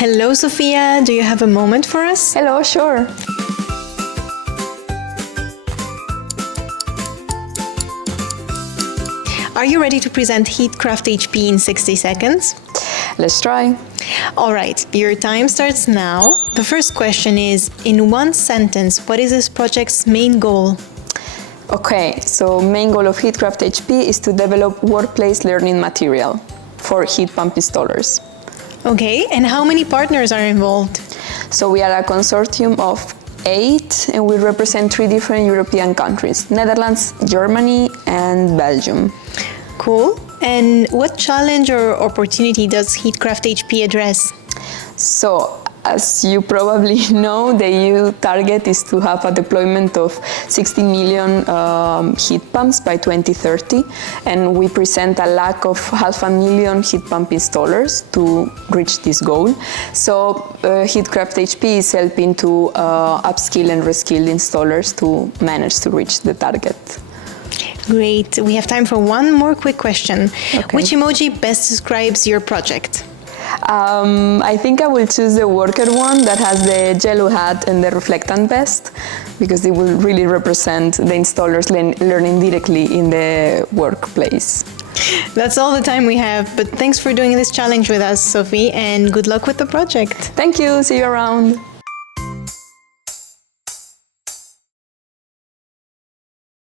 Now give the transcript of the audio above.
Hello, Sofía. Do you have a moment for us? Hello, sure. Are you ready to present HeatCraftHP in 60 seconds? Let's try. All right, your time starts now. The first question is, in one sentence, what is this project's main goal? Okay, so main goal of HeatCraftHP is to develop workplace learning material for heat pump installers. Okay, and how many partners are involved? So we are a consortium of 8 and we represent 3 different European countries, Netherlands, Germany and Belgium. Cool. And what challenge or opportunity does HeatCraftHP address? So, as you probably know, the EU target is to have a deployment of 60 million heat pumps by 2030, and we present a lack of 500,000 heat pump installers to reach this goal. So HeatCraftHP is helping to upskill and reskill installers to manage to reach the target. Great. We have time for one more quick question. Okay. Which emoji best describes your project? I think I will choose the worker one that has the yellow hat and the reflectant vest, because it will really represent the installers learning directly in the workplace. That's all the time we have, but thanks for doing this challenge with us, Sophie, and good luck with the project. Thank you. See you around.